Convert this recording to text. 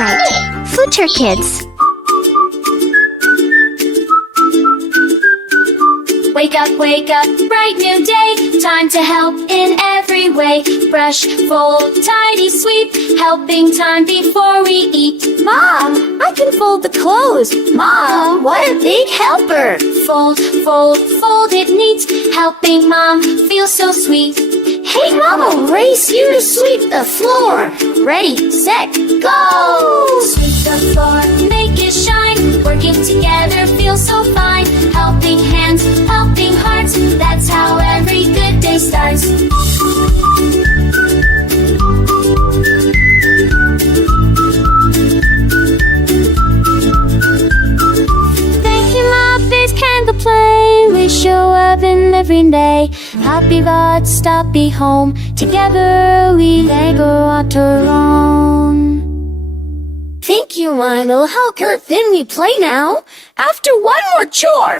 right. Future kids. Wake up, bright new day. Time to help in every way. Brush, fold, tidy, sweep. Helping time before we eat. Mom, I can fold the clothes. Mom, what a big helper. Fold, fold it neat. Helping mom feel so sweet. Hey, Momo, race you to sweep the floor. Ready, set, go! Sweep the floor, make it shine. Working together feels so fine. Helping hands, helping hearts. That's how every good day starts. Thank you, Mom, this candle play. We show up in every day. Happy but stop be home. Together we go out alone. Thank you, Milo. How good. Then we play now. After one more chore.